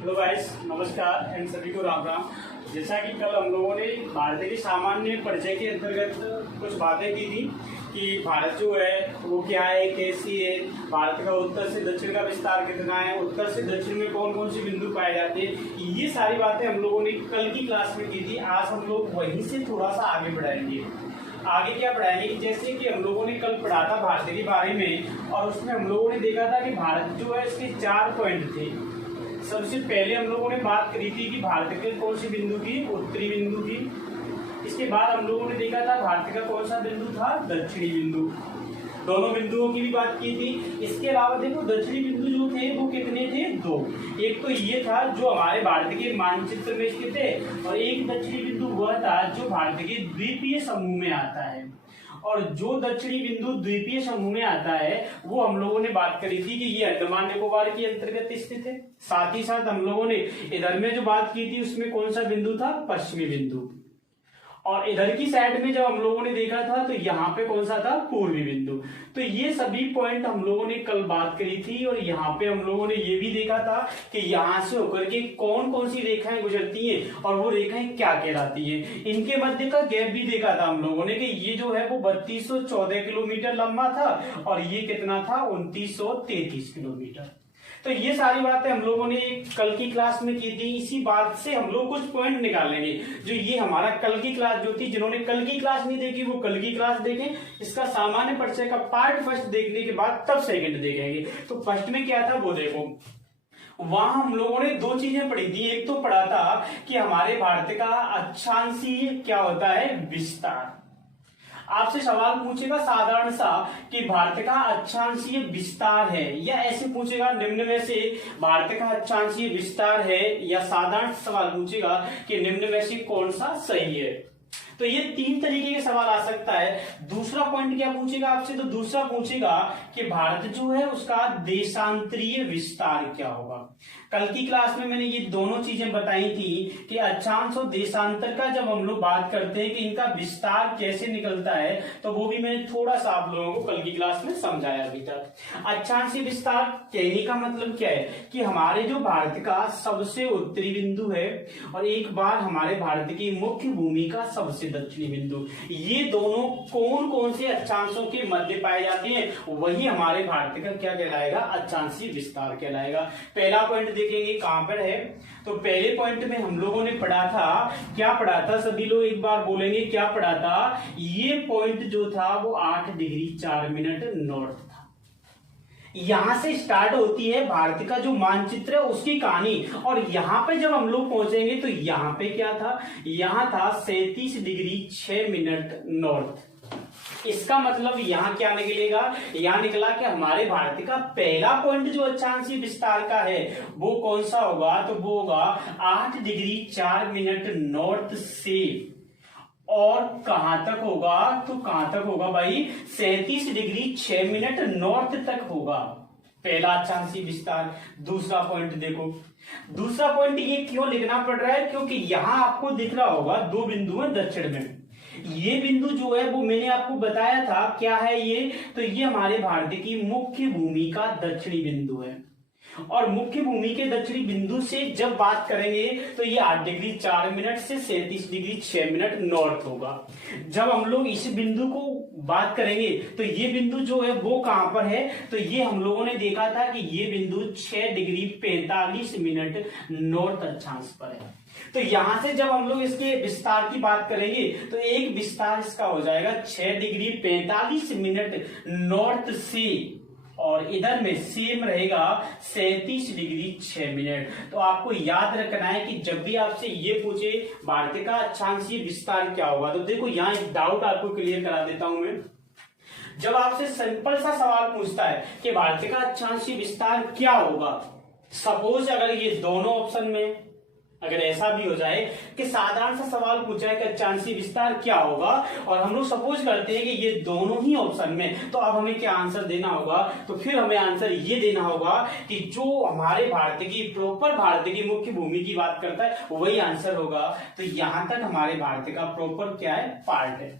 Hello guys, नमस्कार and सभी को राम राम। जैसा कि कल हम लोगों ने भारत के सामान्य परिचय के अंतर्गत कुछ बातें की थी कि भारत जो है वो क्या है, कैसी है, भारत का उत्तर से दक्षिण का विस्तार कितना है, उत्तर से दक्षिण में कौन कौन से बिंदु पाए जाते हैं, ये सारी बातें हम लोगों ने कल की क्लास में की थी। आज हम लोग वहीं से थोड़ा सा आगे बढ़ाएंगे। आगे क्या पढ़ाएंगे कि जैसे कि हम लोगों ने कल पढ़ा था भारत के बारे में, और उसमें हम लोगों ने देखा था कि भारत जो है इसके 4 पॉइंट थे। सबसे पहले हम लोगों ने बात करी थी कि भारत के कौन सी बिंदु थी, उत्तरी बिंदु थी। इसके बाद हम लोगों ने देखा था भारत का कौन सा बिंदु था, दक्षिणी बिंदु। दोनों बिंदुओं की भी बात की थी। इसके अलावा देखो दक्षिणी बिंदु जो थे वो कितने थे, 2। एक तो ये था जो हमारे भारत के मानचित्र में स्थित है, और एक दक्षिणी बिंदु वह था जो भारत के द्वीपीय समूह में आता है। और जो दक्षिणी बिंदु द्वीपीय समूह में आता है वो हम लोगों ने बात करी थी कि ये अंडमान निकोबार के अंतर्गत स्थित है। साथ ही साथ हम लोगों ने इधर में जो बात की थी उसमें कौन सा बिंदु था, पश्चिमी बिंदु। और इधर की साइड में जब हम लोगों ने देखा था तो यहाँ पे कौन सा था, पूर्वी बिंदु। तो ये सभी पॉइंट हम लोगों ने कल बात करी थी। और यहाँ पे हम लोगों ने ये भी देखा था कि यहाँ से होकर के कौन कौन सी रेखाएं गुजरती हैं और वो रेखाएं क्या कहलाती हैं। इनके मध्य का गैप भी देखा था हम लोगों ने कि ये जो है वो 3214 किलोमीटर लंबा था और ये कितना था, 2933 किलोमीटर। तो ये सारी बातें हम लोगों ने कल की क्लास में की थी। इसी बात से हम लोग कुछ पॉइंट निकालेंगे जो ये हमारा कल की क्लास जो थी, जिन्होंने कल की क्लास नहीं देखी वो कल की क्लास देखें। इसका सामान्य परिचय का पार्ट फर्स्ट देखने के बाद तब सेकंड देखेंगे। तो फर्स्ट में क्या था वो देखो, वहां हम लोगों ने 2 चीजें पढ़ी थी। एक तो पढ़ा था कि हमारे भारत का अक्षांशीय क्या होता है, विस्तार। आपसे सवाल पूछेगा साधारण सा कि भारत का अक्षांशीय विस्तार है, या ऐसे पूछेगा निम्न में से भारत का अक्षांशीय विस्तार है, या साधारण सवाल पूछेगा कि निम्न में से कौन सा सही है। तो ये 3 तरीके के सवाल आ सकता है। दूसरा पॉइंट क्या पूछेगा आपसे, तो दूसरा पूछेगा कि भारत जो है उसका देशांतरीय विस्तार क्या होगा। कल की क्लास में मैंने ये दोनों चीजें बताई थी कि अक्षांश और देशांतर का जब हम लोग बात करते हैं कि इनका विस्तार कैसे निकलता है, तो वो भी मैंने थोड़ा सा आप लोगों को कल की क्लास में समझाया अभी तक। अक्षांशीय विस्तार कहने का मतलब क्या है कि हमारे जो भारत का सबसे उत्तरी बिंदु है और एक बार हमारे भारत की मुख्य भूमि का सबसे दक्षिणी बिंदु, ये दोनों कौन कौन से अक्षांशों के मध्य पाए जाते हैं, वही हमारे भारत का क्या कहलाएगा, अक्षांशीय विस्तार कहलाएगा। पहला पॉइंट देखेंगे कहां पर है। तो पहले पॉइंट में हम लोगों ने पढ़ा था, क्या पढ़ा था, सभी लोग एक बार बोलेंगे क्या पढ़ा था। ये पॉइंट जो था वो 8 डिग्री 4 मिनट नॉर्थ था। यहां से स्टार्ट होती है भारत का जो मानचित्र है उसकी कहानी। और यहां पे जब हम लोग पहुंचेंगे तो यहां पे क्या था, यहां था 37 डिग्री 6 मिनट नॉर्थ। इसका मतलब यहां क्या निकलेगा, यहां निकला कि हमारे भारत का पहला पॉइंट जो अक्षांशीय विस्तार का है वो कौन सा होगा, तो वो होगा 8 डिग्री 4 मिनट नॉर्थ से, और कहां तक होगा, तो कहां तक होगा भाई, 37 डिग्री 6 मिनट नॉर्थ तक होगा पहला अक्षांशीय विस्तार। दूसरा पॉइंट देखो, दूसरा पॉइंट ये क्यों लिखना पड़ रहा है, क्योंकि यहां आपको दिख रहा होगा 2 बिंदु है दक्षिण में। ये बिंदु जो है वो मैंने आपको बताया था क्या है ये, तो ये हमारे भारत की मुख्य भूमि का दक्षिणी बिंदु है। और मुख्य भूमि के दक्षिणी बिंदु से जब बात करेंगे तो ये 8 डिग्री 4 मिनट से 37 डिग्री 6 मिनट नॉर्थ होगा। जब हम लोग इस बिंदु को बात करेंगे तो ये बिंदु जो है वो कहां पर है, तो ये हम लोगों ने देखा था कि ये बिंदु 6 डिग्री 45 मिनट नॉर्थ अक्षांश पर है। तो यहां से जब हम लोग इसके विस्तार की बात करेंगे तो एक विस्तार इसका हो जाएगा 6 डिग्री 45 मिनट नॉर्थ से, और इधर में सेम रहेगा 37 डिग्री 6 मिनट। तो आपको याद रखना है कि जब भी आपसे ये पूछे भारत का अक्षांशीय विस्तार क्या होगा, तो देखो यहाँ एक डाउट आपको क्लियर करा देता हूं मैं। जब आपसे सिंपल सा सवाल पूछता है कि भारत का अक्षांशीय विस्तार क्या होगा, सपोज अगर ये दोनों ऑप्शन में अगर ऐसा भी हो जाए कि साधारण सा सवाल पूछा है कि अक्षांशीय विस्तार क्या होगा, और हम लोग सपोज करते हैं कि ये दोनों ही ऑप्शन में, तो अब हमें क्या आंसर देना होगा, तो फिर हमें आंसर ये देना होगा कि जो हमारे भारत की प्रॉपर भारत की मुख्य भूमि की बात करता है वही आंसर होगा। तो यहां तक हमारे भारत का प्रॉपर क्या है, पार्ट है।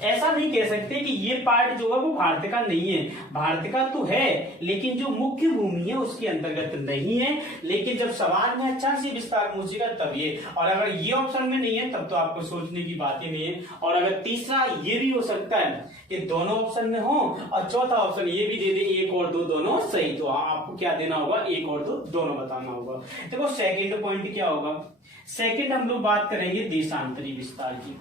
ऐसा नहीं कह सकते कि ये पार्ट जो है वो भारत का नहीं है, भारत का तो है लेकिन जो मुख्य भूमि है उसके अंतर्गत नहीं है। लेकिन जब सवाल में अच्छा से विस्तार पूछेगा तब ये, और अगर ये ऑप्शन में नहीं है तब तो आपको सोचने की बात ही नहीं है। और अगर तीसरा ये भी हो सकता है कि दोनों ऑप्शन में हो और चौथा ऑप्शन ये भी दे दे 1 और 2 दोनों सही, तो आपको क्या देना होगा, 1 और 2 दोनों बताना होगा। देखो सेकंड पॉइंट क्या होगा, सेकंड हम लोग बात करेंगे देशांतरी विस्तार की।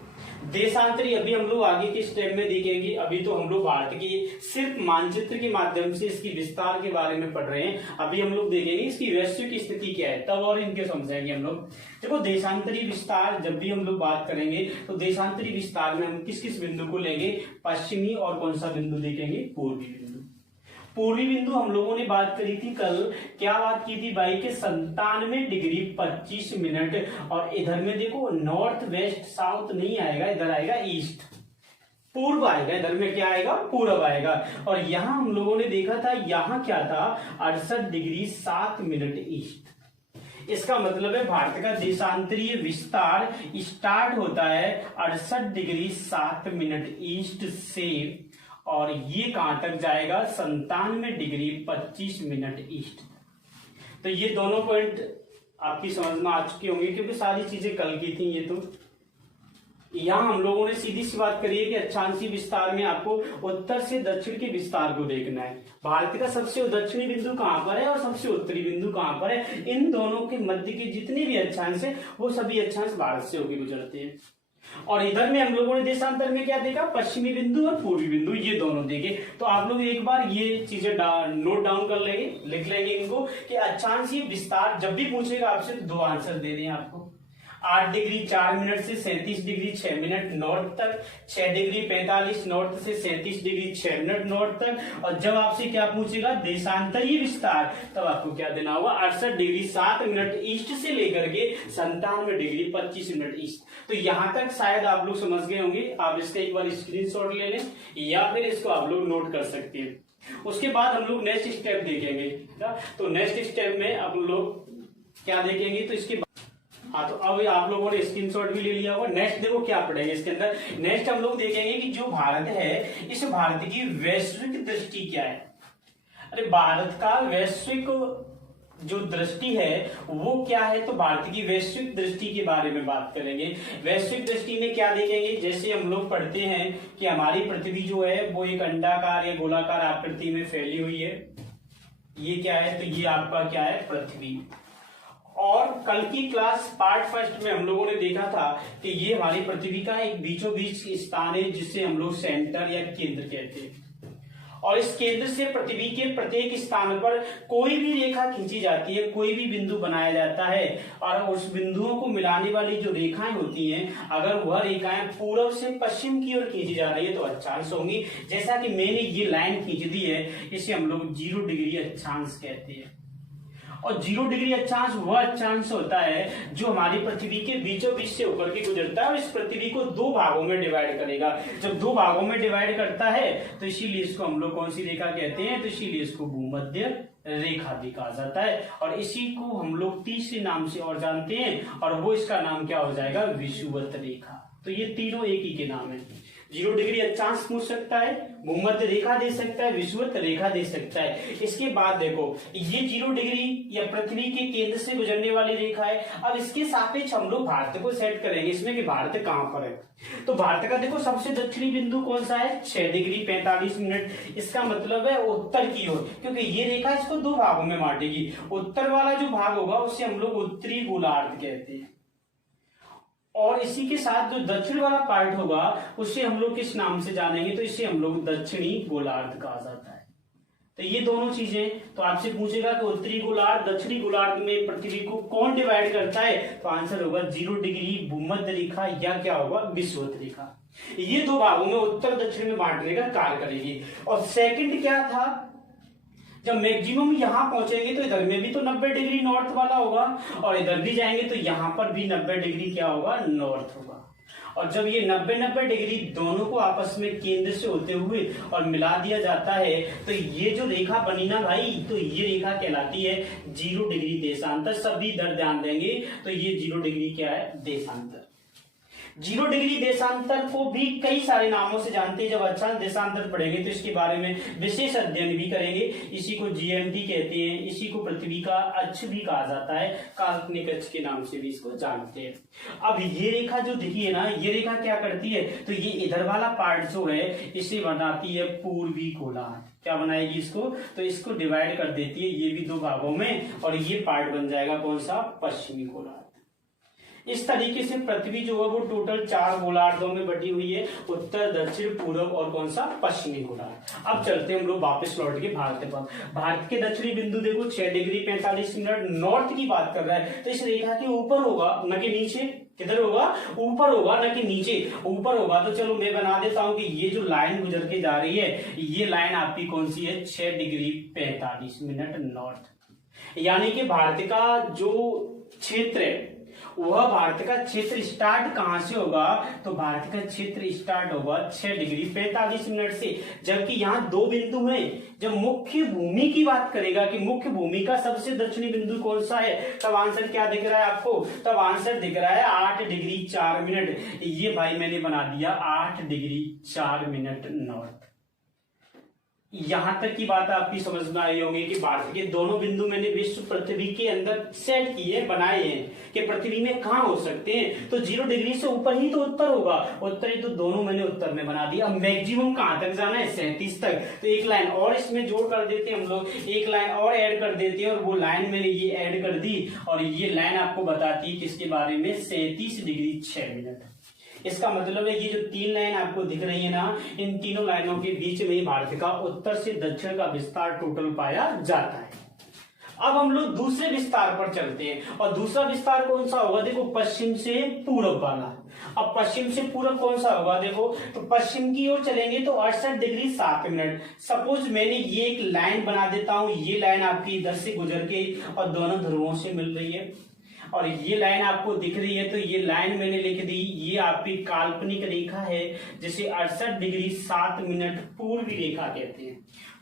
देशांतरी अभी हम लोग आगे के स्टेप में देखेंगे, अभी तो हम लोग भारत की सिर्फ मानचित्र के माध्यम से इसकी विस्तार के बारे में पढ़ रहे हैं। अभी हम लोग देखेंगे इसकी वैश्विक स्थिति क्या है, तब और इनके समझेंगे हम लोग। देखो देशांतरी विस्तार जब भी हम लोग बात करेंगे तो देशांतरी विस्तार में हम किस किस बिंदु को लेंगे, पश्चिमी और कौन सा बिंदु देखेंगे, पूर्वी बिंदु। पूर्वी बिंदु हम लोगों ने बात करी थी कल, क्या बात की थी भाई के 97 डिग्री 25 मिनट, और इधर में देखो नॉर्थ वेस्ट साउथ नहीं आएगा, इधर आएगा ईस्ट, पूर्व आएगा, इधर में क्या आएगा, पूर्व आएगा। और यहां हम लोगों ने देखा था यहां क्या था, 68 डिग्री 7 मिनट ईस्ट। इसका मतलब है भारत का देशांतरीय विस्तार स्टार्ट होता है 68 डिग्री 7 मिनट ईस्ट से, और ये कहां तक जाएगा, 97 डिग्री 25 मिनट ईस्ट। तो ये दोनों पॉइंट आपकी समझ में आ चुके होंगे क्योंकि सारी चीजें कल की थी ये। तो यहां हम लोगों ने सीधी सी बात करी है कि अक्षांशीय विस्तार में आपको उत्तर से दक्षिण के विस्तार को देखना है। भारत का सबसे दक्षिणी बिंदु कहां पर है और सबसे उत्तरी बिंदु कहां पर है, इन दोनों के मध्य के जितने भी अक्षांश है वो सभी अक्षांश भारत से होकर गुजरते हैं। और इधर में हम लोगों ने देशांतर में क्या देखा, पश्चिमी बिंदु और पूर्वी बिंदु, ये दोनों देखे। तो आप लोग एक बार ये चीजें नोट डाउन कर लेंगे, लिख लेंगे इनको कि अक्षांशीय विस्तार जब भी पूछेगा आपसे तो 2 आंसर दे दें आपको। 8 डिग्री 4 मिनट से 37 डिग्री 6 मिनट नॉर्थ तक, 6 डिग्री 45 नॉर्थ से 37 डिग्री 6 मिनट नॉर्थ तक। और जब आपसे क्या पूछेगा देशांतरीय विस्तार, तब आपको क्या देना होगा, 68 डिग्री 7 मिनट ईस्ट से लेकर के 97 डिग्री 25 मिनट ईस्ट। तो यहां तक शायद आप लोग समझ गए होंगे। आप इसका एक बार स्क्रीनशॉट ले लें या फिर इसको आप लोग नोट कर सकते हैं। उसके बाद हम लोग नेक्स्ट स्टेप देखेंगे। तो नेक्स्ट स्टेप में आप लोग क्या देखेंगे, तो इसके हाँ, तो अब आप लोगों ने स्क्रीनशॉट भी ले लिया होगा। नेक्स्ट देखो क्या पढ़ेंगे इसके अंदर, नेक्स्ट हम लोग देखेंगे कि जो भारत है इस भारत की वैश्विक दृष्टि क्या है। अरे भारत का वैश्विक जो दृष्टि है वो क्या है, तो भारत की वैश्विक दृष्टि के बारे में बात करेंगे। वैश्विक दृष्टि में क्या देखेंगे, जैसे हम लोग पढ़ते हैं कि हमारी पृथ्वी जो है वो एक अंडाकार या गोलाकार आकृति में फैली हुई है। ये क्या है, तो ये आपका क्या है, पृथ्वी। और कल की क्लास पार्ट फर्स्ट में हम लोगों ने देखा था कि ये हमारी पृथ्वी का एक बीचों बीच स्थान है जिसे हम लोग सेंटर या केंद्र कहते हैं। और इस केंद्र से पृथ्वी के प्रत्येक स्थान पर कोई भी रेखा खींची जाती है, कोई भी बिंदु बनाया जाता है, और उस बिंदुओं को मिलाने वाली जो रेखाएं होती हैं, अगर वह रेखाएं पूर्व से पश्चिम की ओर खींची जा रही है तो अक्षांश होंगी। जैसा कि मैंने ये लाइन खींच दी है, इसे हम लोग 0 डिग्री अक्षांश कहते हैं। और 0 डिग्री अक्षांश वह अक्षांश होता है जो हमारी पृथ्वी के बीचों बीच से होकर के गुजरता है और इस पृथ्वी को 2 भागों में डिवाइड करेगा। जब 2 भागों में डिवाइड करता है तो इसीलिए इसको हम लोग कौन सी रेखा कहते हैं, तो इसीलिए इसको भूमध्य रेखा भी कहा जाता है। और इसी को हम लोग तीसरे नाम से और जानते हैं, और वो इसका नाम क्या हो जाएगा, विषुवत रेखा। तो ये तीनों एक ही के नाम है। 0 डिग्री अक्षांश पूछ सकता है, भूमध्य रेखा दे सकता है, विषुवत रेखा दे सकता है। इसके बाद देखो ये 0 डिग्री या पृथ्वी के केंद्र से गुजरने वाली रेखा है। अब इसके सापेक्ष हम लोग भारत को सेट करेंगे इसमें कि भारत कहां पर है। तो भारत का देखो सबसे दक्षिणी बिंदु कौन सा है, 6 डिग्री 45 मिनट। इसका मतलब है उत्तर की ओर, क्योंकि ये रेखा इसको 2 भागों में बांटेगी। उत्तर वाला जो भाग होगा उसे हम लोग उत्तरी गोलार्ध कहते हैं, और इसी के साथ जो दक्षिण वाला पार्ट होगा उसे हम लोग किस नाम से जानेंगे, तो इसे हम लोग दक्षिणी गोलार्ध कहा जाता है। तो ये दोनों चीजें, तो आपसे पूछेगा कि उत्तरी गोलार्ध दक्षिणी गोलार्ध में पृथ्वी को कौन डिवाइड करता है, तो आंसर होगा 0 डिग्री भूमध्य रेखा या क्या होगा, विषुवत रेखा। ये 2 भागों में उत्तर दक्षिण में बांटने का कार्य करेगी। और सेकंड क्या था, जब मैक्सिमम यहां पहुंचेंगे तो इधर में भी तो 90 डिग्री नॉर्थ वाला होगा, और इधर भी जाएंगे तो यहां पर भी 90 डिग्री क्या होगा, नॉर्थ होगा। और जब ये 90 डिग्री दोनों को आपस में केंद्र से होते हुए और मिला दिया जाता है, तो ये जो रेखा बनी ना भाई, तो ये रेखा कहलाती है 0 डिग्री देशांतर। सभी इधर ध्यान देंगे, तो ये 0 डिग्री क्या है, देशांतर। जीरो डिग्री देशांतर को भी कई सारे नामों से जानते हैं। जब अक्षांश देशांतर पढ़ेंगे तो इसके बारे में विशेष अध्ययन भी करेंगे। इसी को जीएमटी कहते हैं, इसी को पृथ्वी का अक्ष भी कहा जाता है, काल्पनिक अक्ष के नाम से भी इसको जानते हैं। अब ये रेखा जो दिखी है ना, ये रेखा क्या करती है, तो ये इधर वाला पार्ट जो है इसे बनाती है पूर्वी गोलार्ध। क्या बनाएगी इसको, तो इसको डिवाइड कर देती है ये भी दो भागों में, और ये पार्ट बन जाएगा कौन सा, पश्चिमी गोलार्ध। इस तरीके से पृथ्वी जो है वो टोटल 4 गोलार्धों में बटी हुई है, उत्तर, दक्षिण, पूर्व और कौन सा, पश्चिमी गोलार्ध। अब चलते हैं हम लोग वापस लौट के भारत पर। भारत के दक्षिणी बिंदु देखो 6 डिग्री 45 मिनट नॉर्थ की बात कर रहा है, तो इस रेखा के ऊपर होगा न कि नीचे। किधर होगा, ऊपर होगा न कि नीचे, ऊपर होगा। तो चलो मैं बना देता हूं कि ये जो लाइन गुजर के जा रही है, ये लाइन आपकी कौन सी है, 6 डिग्री 45 मिनट नॉर्थ। यानी कि भारत का जो क्षेत्र है, वह भारत का क्षेत्र स्टार्ट कहां से होगा, तो भारत का क्षेत्र स्टार्ट होगा 6 डिग्री 45 मिनट से। जबकि यहाँ दो बिंदु हैं। जब मुख्य भूमि की बात करेगा कि मुख्य भूमि का सबसे दक्षिणी बिंदु कौन सा है, तब आंसर क्या दिख रहा है आपको, तब आंसर दिख रहा है 8 डिग्री 4 मिनट। ये भाई मैंने बना दिया 8 डिग्री 4 मिनट नॉर्थ। यहां तक की बात आपकी समझ में आई होंगी कि भारत के दोनों बिंदु मैंने विश्व पृथ्वी के अंदर सेट किए, बनाए हैं कि पृथ्वी में कहां हो सकते हैं। तो 0 डिग्री से ऊपर ही तो उत्तर होगा, उत्तर ही तो दोनों मैंने उत्तर में बना दिया। अब मैक्सिमम कहां तक जाना है, 37 तक। तो एक लाइन और इसमें जोड़ कर देते हैं हम लोग, एक लाइन और ऐड कर देते हैं, और वो लाइन मैंने ये ऐड कर दी, और ये लाइन आपको बताती है किसके बारे में, 37 डिग्री 6 मिनट। इसका मतलब है ये जो 3 लाइन आपको दिख रही है ना, इन तीनों लाइनों के बीच में भारत का उत्तर से दक्षिण का विस्तार टोटल पाया जाता है। अब हम लोग दूसरे विस्तार पर चलते हैं, और दूसरा विस्तार कौन सा होगा, देखो पश्चिम से पूर्व वाला। अब पश्चिम से पूर्व कौन सा होगा, देखो तो पश्चिम की ओर चलेंगे तो 68 डिग्री 7 मिनट। सपोज मैंने ये एक लाइन बना देता हूं, ये लाइन आपकी इधर से गुजर के और दोनों ध्रुवों से मिल रही है, और ये लाइन आपको दिख रही है, तो ये लाइन मैंने लिख दी, ये आपकी काल्पनिक रेखा है जिसे 68 डिग्री 7 मिनट पूर्वी रेखा कहते हैं,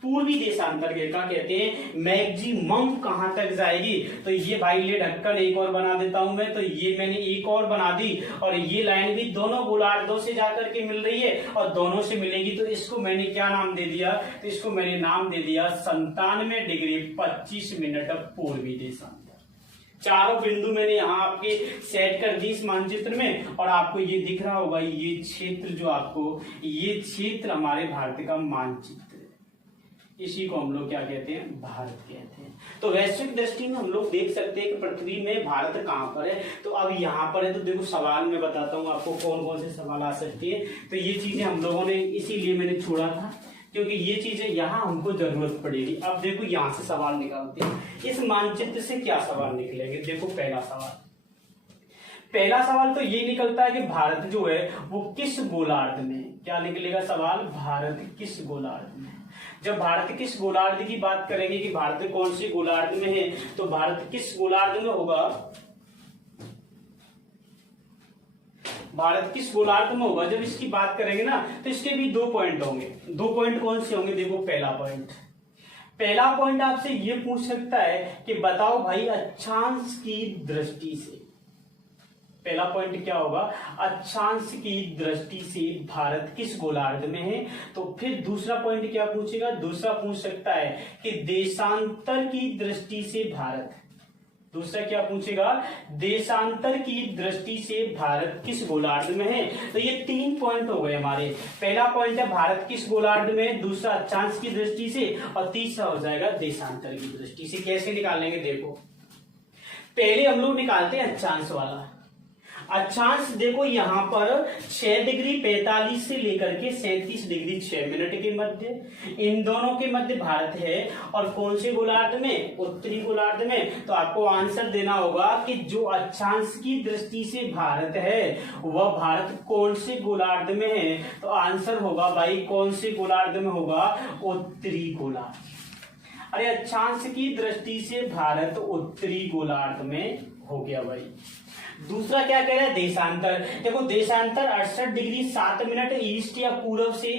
पूर्वी देशांतर रेखा कहते हैं। मैक्सिमम कहां तक जाएगी, तो ये भाई ले ढक्कन एक और बना देता हूं मैं, तो ये मैंने एक और बना दी, और ये लाइन भी दोनों गोलार्धों से जाकर के मिल रही है, और दोनों से मिलेगी, तो इसको मैंने क्या नाम दे दिया, तो इसको मैंने नाम दे दिया 97 डिग्री 25 मिनट पूर्वी देशांतर। चारों बिंदु मैंने यहाँ आपके सेट कर दी इस मानचित्र में, और आपको ये दिख रहा होगा ये क्षेत्र जो आपको, ये क्षेत्र हमारे भारत का मानचित्र है। इसी को हम लोग क्या कहते हैं, भारत कहते हैं। तो वैश्विक दृष्टि में हम लोग देख सकते हैं कि पृथ्वी में भारत कहाँ पर है। तो अब यहाँ पर है, तो देखो सवाल मैं बताता हूँ आपको कौन कौन से सवाल आ सकते हैं। तो ये चीजें हम लोगों ने इसीलिए मैंने छोड़ा था क्योंकि ये चीजें यहाँ हमको जरूरत पड़ेगी। अब देखो यहाँ से सवाल निकालते हैं, इस मानचित्र से क्या सवाल निकलेंगे। देखो पहला सवाल तो ये निकलता है कि भारत जो है वो किस गोलार्ध में, क्या निकलेगा सवाल, भारत किस गोलार्ध में। जब भारत किस गोलार्ध की बात करेंगे कि भारत कौन सी गोलार्ध में है, तो भारत किस गोलार्ध में होगा, भारत किस गोलार्ध में होगा। जब इसकी बात करेंगे ना, तो इसके भी 2 पॉइंट होंगे। 2 पॉइंट कौन से होंगे, देखो पहला पॉइंट आपसे ये पूछ सकता है कि बताओ भाई अक्षांश की दृष्टि से, पहला पॉइंट क्या होगा, अक्षांश की दृष्टि से भारत किस गोलार्ध में है। तो फिर दूसरा पॉइंट क्या पूछेगा, दूसरा पूछ सकता है कि देशांतर की दृष्टि से भारत, दूसरा क्या पूछेगा, देशांतर की दृष्टि से भारत किस गोलार्ध में है। तो ये 3 पॉइंट हो गए हमारे। पहला पॉइंट है भारत किस गोलार्ध में, दूसरा अक्षांश की दृष्टि से, और तीसरा हो जाएगा देशांतर की दृष्टि से। कैसे निकालेंगे, देखो पहले हम लोग निकालते हैं अक्षांश वाला। अक्षांश देखो यहाँ पर 6 डिग्री 45 से लेकर के 37 डिग्री 6 मिनट के मध्य, इन दोनों के मध्य भारत है। और कौन से गोलार्ध में, उत्तरी गोलार्ध में। तो आपको आंसर देना होगा कि जो अक्षांश की दृष्टि से भारत है वह भारत कौन से गोलार्ध में है। तो आंसर होगा भाई कौन से गोलार्ध में होगा, उत्तरी गोलार्ध। अरे अक्षांश की दृष्टि से भारत उत्तरी गोलार्ध में हो गया भाई। दूसरा क्या कह रहा है, देशांतर। देखो देशांतर 68 डिग्री 7 मिनट ईस्ट या पूर्व से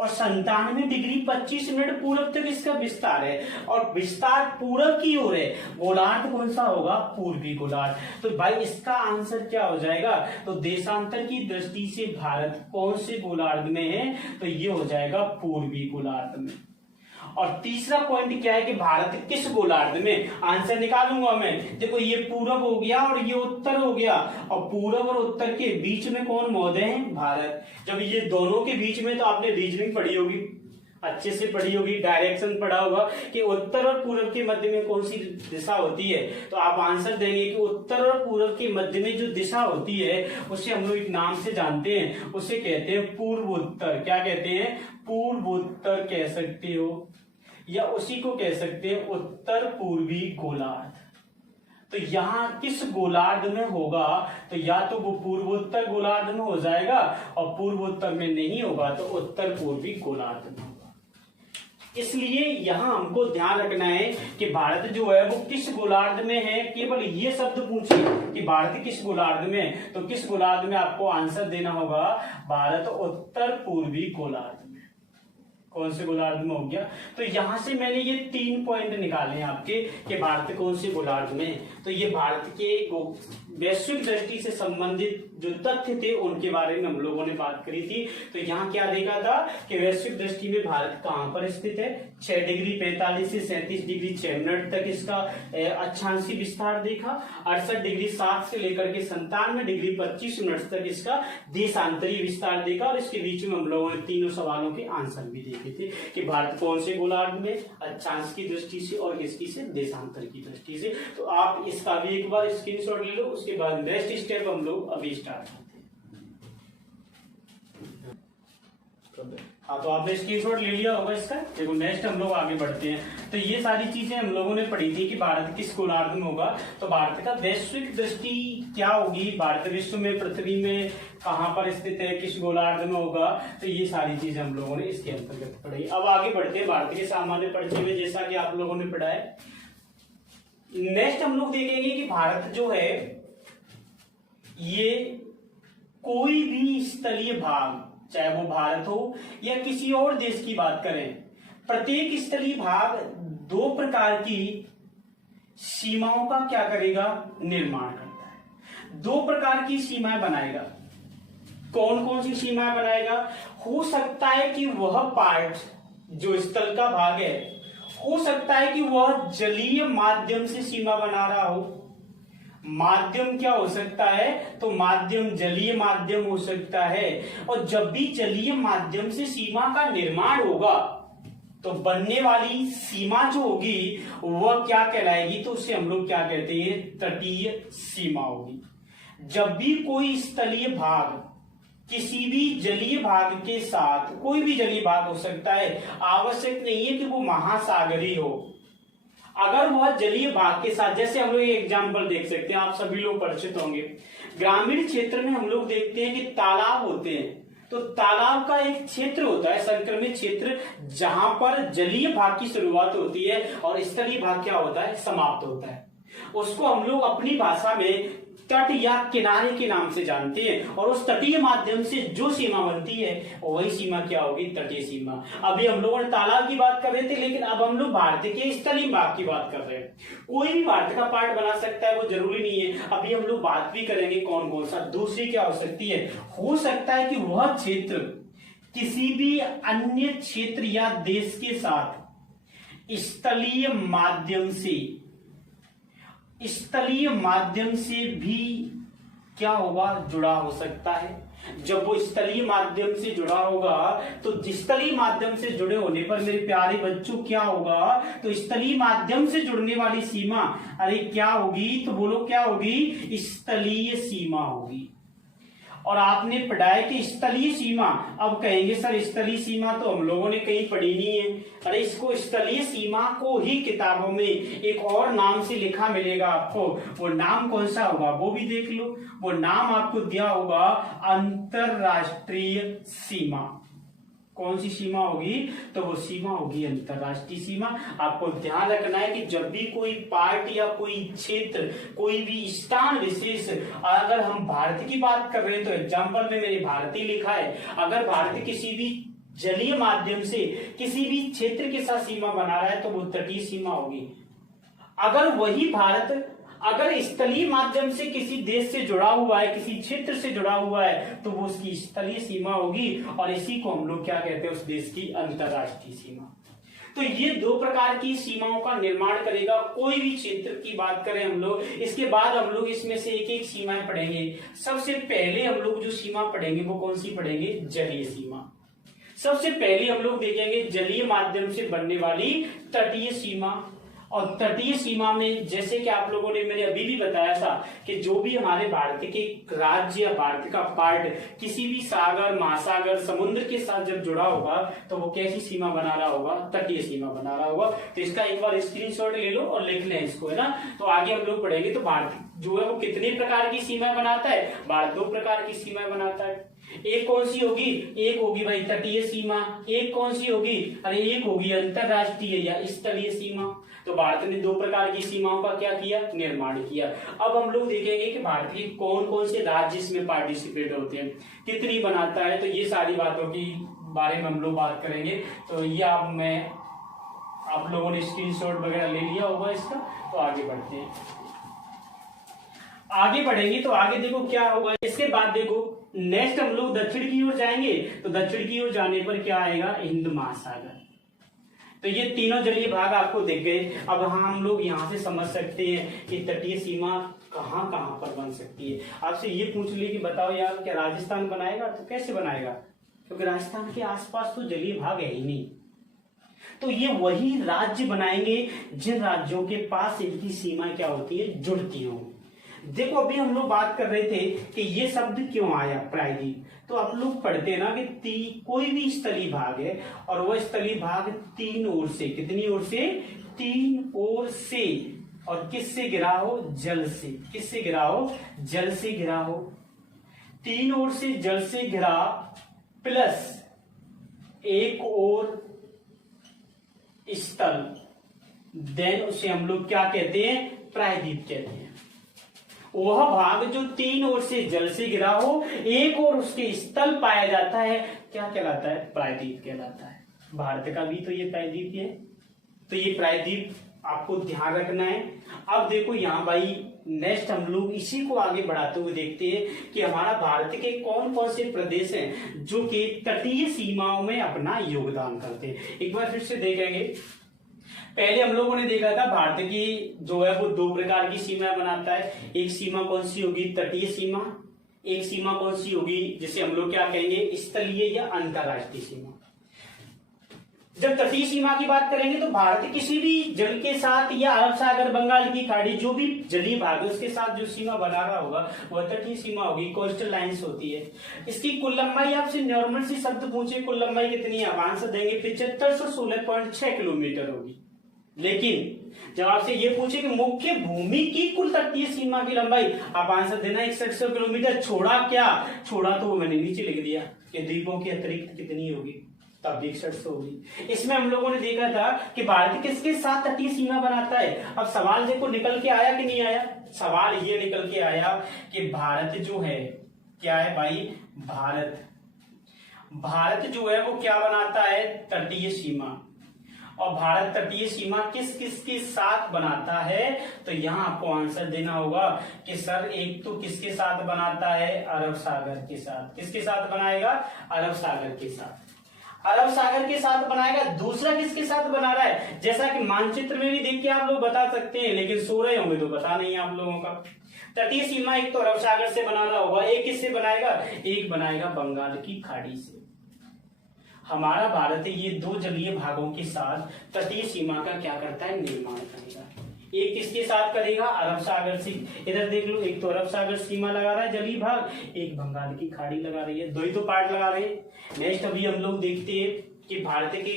और 97 डिग्री 25 मिनट पूरब तक इसका विस्तार है, और विस्तार पूरब की ओर है। गोलार्ध कौन सा होगा? पूर्वी गोलार्ध। तो भाई इसका आंसर क्या हो जाएगा? तो देशांतर की दृष्टि से भारत कौन से गोलार्ध में है? तो ये हो जाएगा पूर्वी गोलार्ध में। और तीसरा पॉइंट क्या है कि भारत किस गोलार्ध में? आंसर निकालूंगा मैं। देखो ये पूरब हो गया और ये उत्तर हो गया, और पूरब और उत्तर के बीच में कौन महोदय है? भारत। जब ये दोनों के बीच में, तो आपने रीजनिंग पढ़ी होगी, अच्छे से पढ़ी होगी, डायरेक्शन पढ़ा होगा कि उत्तर और पूरब के मध्य में कौन सी दिशा होती है। तो आप आंसर देंगे कि उत्तर और पूरब के मध्य में जो दिशा होती है उसे हम लोग एक नाम से जानते हैं, उसे कहते हैं पूर्वोत्तर। क्या कहते हैं? पूर्वोत्तर कह सकते हो, या उसी को कह सकते हैं उत्तर पूर्वी गोलार्ध। तो यहाँ किस गोलार्ध में होगा? तो या तो वो पूर्वोत्तर गोलार्ध में हो जाएगा, और पूर्वोत्तर में नहीं होगा तो उत्तर पूर्वी गोलार्ध में होगा। इसलिए यहाँ हमको ध्यान रखना है कि भारत जो है वो किस गोलार्ध में है। केवल ये शब्द पूछे कि भारत किस गोलार्ध में है, तो किस गोलार्ध में आपको आंसर देना होगा? भारत उत्तर पूर्वी गोलार्ध में। कौन से गोलार्ध में हो गया? तो यहां से मैंने ये 3 पॉइंट निकाले हैं आपके कि भारत कौन से गोलार्ध में। तो ये भारत के वैश्विक दृष्टि से संबंधित जो तथ्य थे उनके बारे में हम लोगों ने बात करी थी। तो यहाँ क्या देखा था कि वैश्विक दृष्टि में भारत कहाँ पर स्थित है? 6 डिग्री 45 से 37 डिग्री 6 मिनट तक इसका अक्षांशीय विस्तार देखा। 68 डिग्री 7 से लेकर के 97 डिग्री 25 मिनट तक इसका देशांतरीय विस्तार देखा। और इसके बीच में हम लोगों ने तीनों सवालों के आंसर भी देखे थे कि भारत कौन से गोलार्ध में, अक्षांश की दृष्टि से और किसकी से? देशांतर की दृष्टि से। तो आप इसका भी एक बार स्क्रीनशॉट ले लो, उसके बाद नेक्स्ट स्टेप हम लोग अभी स्टार्ट करते हैं। हाँ, तो आपने स्क्रीनशॉट ले लिया होगा इसका। देखो नेक्स्ट हम लोग आगे बढ़ते हैं। तो ये सारी चीजें हम लोगों ने पढ़ी थी कि भारत किस गोलार्ध में होगा। तो भारत का वैश्विक दृष्टि क्या होगी? भारत विश्व में, पृथ्वी में कहां पर स्थित है, किस गोलार्ध में होगा? तो ये सारी चीजें हम लोगों ने इसके अंतर्गत पढ़ी। अब आगे बढ़ते हैं भारत के सामान्य परिचय में, जैसा कि आप लोगों ने पढ़ा है। नेक्स्ट हम लोग देखेंगे कि भारत जो है ये कोई भी स्थलीय भाग, चाहे वो भारत हो या किसी और देश की बात करें, प्रत्येक स्थलीय भाग 2 प्रकार की सीमाओं का क्या करेगा? निर्माण करता है। 2 प्रकार की सीमाएं बनाएगा। कौन कौन सी सीमाएं बनाएगा? हो सकता है कि वह पार्ट जो स्थल का भाग है, हो सकता है कि वह जलीय माध्यम से सीमा बना रहा हो। माध्यम क्या हो सकता है? तो माध्यम जलीय माध्यम हो सकता है। और जब भी जलीय माध्यम से सीमा का निर्माण होगा तो बनने वाली सीमा जो होगी वह क्या कहलाएगी? तो उसे हम लोग क्या कहते हैं? तटीय सीमा होगी। जब भी कोई स्थलीय भाग किसी भी जलीय भाग के साथ, कोई भी जलीय भाग हो सकता है, आवश्यक नहीं है कि वो महासागरीय हो, अगर वह जलीय भाग के साथ, जैसे हम लोग एक एग्जाम्पल देख सकते हैं, आप सभी लोग परिचित होंगे, ग्रामीण क्षेत्र में हम लोग देखते हैं कि तालाब होते हैं। तो तालाब का एक क्षेत्र होता है, संक्रमित क्षेत्र, जहां पर जलीय भाग की शुरुआत होती है और स्थलीय भाग क्या होता है? समाप्त होता है। उसको हम लोग अपनी भाषा में तट या किनारे के नाम से जानते हैं। और उस तटीय माध्यम से जो सीमा बनती है वही सीमा क्या होगी? तटीय सीमा। अभी हम लोगों ने तालाब की बात कर रहे थे, लेकिन अब हम लोग भारत के स्थलीय भाग की बात कर रहे हैं। कोई भी भारत का पार्ट बना सकता है, वो जरूरी नहीं है। अभी हम लोग बात भी करेंगे कौन कौन सा। दूसरी क्या हो सकती है? हो सकता है कि वह क्षेत्र किसी भी अन्य क्षेत्र या देश के साथ स्थलीय माध्यम से भी क्या होगा? जुड़ा हो सकता है। जब वो स्थलीय माध्यम से जुड़ा होगा तो स्थलीय माध्यम से जुड़े होने पर मेरे प्यारे बच्चों क्या होगा? तो स्थलीय माध्यम से जुड़ने वाली सीमा, अरे क्या होगी? तो बोलो क्या होगी? स्थलीय सीमा होगी। और आपने पढ़ा है कि स्थलीय सीमा, अब कहेंगे सर स्थलीय सीमा तो हम लोगों ने कहीं पढ़ी नहीं है। अरे इसको स्थलीय सीमा को ही किताबों में एक और नाम से लिखा मिलेगा आपको। वो नाम कौन सा होगा वो भी देख लो। वो नाम आपको दिया होगा अंतरराष्ट्रीय सीमा। कौन सी सीमा होगी? तो वो सीमा होगी अंतरराष्ट्रीय सीमा। आपको ध्यान रखना है कि जब भी कोई पार्ट या कोई क्षेत्र, कोई भी स्थान विशेष, अगर हम भारत की बात कर रहे हैं तो एग्जाम्पल में मैंने भारत ही लिखा है। अगर भारत किसी भी जलीय माध्यम से किसी भी क्षेत्र के साथ सीमा बना रहा है तो वो तटीय सीमा होगी। अगर वही भारत अगर स्थलीय माध्यम से किसी देश से जुड़ा हुआ है, किसी क्षेत्र से जुड़ा हुआ है, तो वो उसकी स्थलीय सीमा होगी और इसी को हम लोग क्या कहते हैं, उस देश की अंतरराष्ट्रीय सीमा। तो ये दो प्रकार की सीमाओं का निर्माण करेगा कोई भी क्षेत्र की बात करें हम लोग। इसके बाद हम लोग इसमें से एक एक सीमाएं पढ़ेंगे। सबसे पहले हम लोग जो सीमा पढ़ेंगे वो कौन सी पढ़ेंगे, जलीय सीमा। सबसे पहले हम लोग देखेंगे जलीय माध्यम से बनने वाली तटीय सीमा। और तटीय सीमा में जैसे कि आप लोगों ने मैंने अभी भी बताया था कि जो भी हमारे भारत के राज्य या भारत का पार्ट किसी भी सागर, महासागर, समुद्र के साथ जब जुड़ा होगा तो वो कैसी सीमा बना रहा होगा, तटीय सीमा बना रहा होगा। तो इसका एक बार स्क्रीनशॉट ले लो और लिख लें इसको, है ना। तो आगे हम लोग पढ़ेंगे। तो भारत जो है वो कितने प्रकार की सीमा बनाता है, भारत दो प्रकार की सीमाएं बनाता है। एक कौन सी होगी, एक होगी भाई तटीय सीमा, एक कौन सी होगी, अरे एक होगी अंतरराष्ट्रीय या स्थलीय सीमा। तो भारत ने दो प्रकार की सीमाओं का क्या किया, निर्माण किया। अब हम लोग देखेंगे कि भारत के कौन कौन से राज्य इसमें पार्टिसिपेट होते हैं, कितनी बनाता है। तो ये सारी बातों की बारे में हम लोग बात करेंगे। तो ये आप लोगों ने स्क्रीनशॉट वगैरह ले लिया होगा इसका। तो आगे बढ़ते हैं, आगे बढ़ेंगे। तो आगे देखो क्या होगा। इसके बाद देखो नेक्स्ट हम लोग दक्षिण की ओर जाएंगे। तो दक्षिण की ओर जाने पर क्या आएगा, हिंद महासागर। तो ये तीनों जलीय भाग आपको दिख गए। अब हम लोग यहाँ से समझ सकते हैं कि तटीय सीमा कहाँ कहाँ पर बन सकती है। आपसे ये पूछ लिए कि बताओ यार क्या राजस्थान बनाएगा, तो कैसे बनाएगा, क्योंकि राजस्थान के आसपास तो जलीय भाग है ही नहीं। तो ये वही राज्य बनाएंगे जिन राज्यों के पास इनकी सीमाएं क्या होती है, जुड़ती हो। देखो अभी हम लोग बात कर रहे थे कि ये शब्द क्यों आया, प्रायद्वीप। तो आप लोग पढ़ते हैं ना कि कोई भी स्थलीय भाग है और वह स्थलीय भाग तीन ओर से, कितनी ओर से, तीन ओर से, और किससे घिरा हो, जल से। किससे घिरा हो, जल से घिरा हो। तीन ओर से जल से घिरा प्लस एक और स्थल, देन उसे हम लोग क्या कहते हैं, प्रायद्वीप कहते हैं। वह भाग जो तीन ओर से जल से घिरा हो, एक और उसके स्थल पाया जाता है, क्या कहलाता है, प्रायद्वीप कहलाता है। भारत का भी तो ये प्रायद्वीप है। तो ये प्रायद्वीप आपको ध्यान रखना है। अब देखो यहाँ भाई नेक्स्ट हम लोग इसी को आगे बढ़ाते हुए देखते हैं कि हमारा भारत के कौन कौन से प्रदेश हैं जो कि तटीय सीमाओं में अपना योगदान करते हैं। एक बार फिर से देखेंगे। पहले हम लोगों ने देखा था भारत की जो है वो दो प्रकार की सीमा बनाता है। एक सीमा कौन सी होगी, तटीय सीमा। एक सीमा कौन सी होगी, जिसे हम लोग क्या कहेंगे, स्थलीय या अंतरराष्ट्रीय सीमा। जब तटीय सीमा की बात करेंगे तो भारत किसी भी जल के साथ या अरब सागर, बंगाल की खाड़ी, जो भी जलीय भाग है उसके साथ जो सीमा बना रहा होगा वह तटीय सीमा होगी, कोस्टल लाइंस होती है। इसकी कुल लंबाई आपसे नॉर्मल सी शब्द पूछे, कुल लंबाई कितनी है, आप आंसर देंगे 7516.6 किलोमीटर होगी। लेकिन जब आपसे ये पूछे कि मुख्य भूमि की कुल तटीय सीमा की लंबाई, आप आंसर देना 6100 किलोमीटर। छोड़ा क्या, छोड़ा तो वो मैंने नीचे लिख दिया कि द्वीपों के अतिरिक्त कितनी होगी, तब भी 6100 होगी। इसमें हम लोगों ने देखा था कि भारत किसके साथ तटीय सीमा बनाता है। अब सवाल देखो निकल के आया कि नहीं आया, सवाल ये निकल के आया कि भारत जो है क्या है भाई, भारत जो है वो क्या बनाता है, तटीय सीमा। और भारत तटीय सीमा किस किस के साथ बनाता है, तो यहाँ आपको आंसर देना होगा कि सर एक तो किसके साथ बनाता है, अरब सागर के साथ। किसके साथ बनाएगा, अरब सागर के साथ। अरब सागर के साथ बनाएगा। दूसरा किसके साथ बना रहा है, जैसा कि मानचित्र में भी देख के आप लोग बता सकते हैं, लेकिन सो रहे होंगे तो बता नहीं आप लोगों का। तटीय सीमा एक तो अरब सागर से बना रहा होगा, एक किससे बनाएगा, एक बनाएगा बंगाल की खाड़ी से। हमारा भारत ये दो जलीय भागों के साथ तटीय सीमा का क्या करता है, निर्माण करेगा। एक किसके साथ करेगा, अरब सागर से। इधर देख लो, एक तो अरब सागर सीमा लगा रहा है जलीय भाग, एक बंगाल की खाड़ी लगा रही है, दो ही तो पार्ट लगा रहे हैं। नेक्स्ट अभी हम लोग देखते हैं कि भारत के